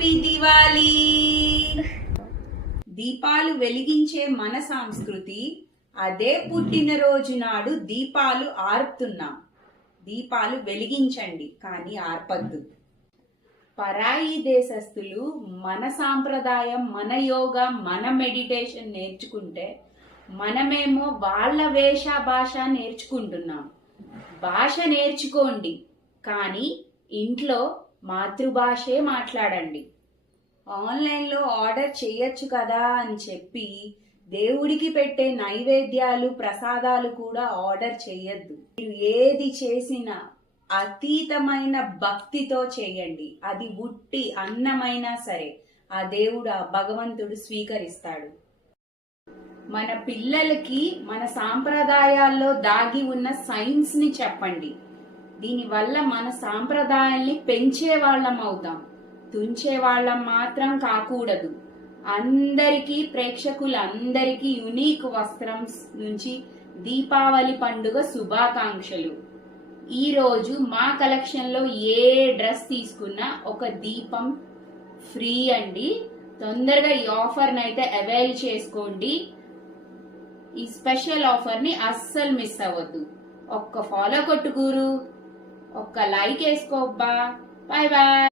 Happy Diwali. దీపాలు వెలిగించే మన సంస్కృతి. అదే పుట్టినరోజు నాడు దీపాలు ఆర్పుతున్నాం. దీపాలు వెలిగించండి కానీ ఆర్పద్దు. పరాయి దేశస్థులు మన సాంప్రదాయం, మన యోగా, మన మెడిటేషన్ నేర్చుకుంటే మనమేమో వాళ్ళ వేష భాష నేర్చుకుంటున్నాం. భాష నేర్చుకోండి కానీ ఇంట్లో మాతృభాషే మాట్లాడండి. ఆన్లైన్లో ఆర్డర్ చేయొచ్చు కదా అని చెప్పి దేవుడికి పెట్టే నైవేద్యాలు, ప్రసాదాలు కూడా ఆర్డర్ చేయొద్దు. మీరు ఏది చేసినా అతీతమైన భక్తితో చేయండి. అది ఉట్టి అన్నమైనా సరే ఆ దేవుడు, ఆ భగవంతుడు స్వీకరిస్తాడు. మన పిల్లలకి మన సాంప్రదాయాల్లో దాగి ఉన్న సైన్స్ ని చెప్పండి. దీనివల్ల మన సాంప్రదాయాల్ని పెంచే వాళ్ళం అవుతాం, తుంచే వాళ్ళం మాత్రం కాకూడదు. అందరికీ, ప్రేక్షకులందరికీ యునీక్ వస్త్రం నుంచి దీపావళి పండుగ శుభాకాంక్షలు. ఈ రోజు మా కలెక్షన్ లో ఏ డ్రెస్ తీసుకున్నా ఒక దీపం ఫ్రీ అండి. తొందరగా ఈ ఆఫర్ నైతే అవైల్ చేసుకోండి. ఈ స్పెషల్ ఆఫర్ ని అస్సలు మిస్ అవ్వద్దు. ఒక్క ఫాలో కొట్టు గురు, ఒక్క లైక్ వేసుకోబ్బా. Bye bye.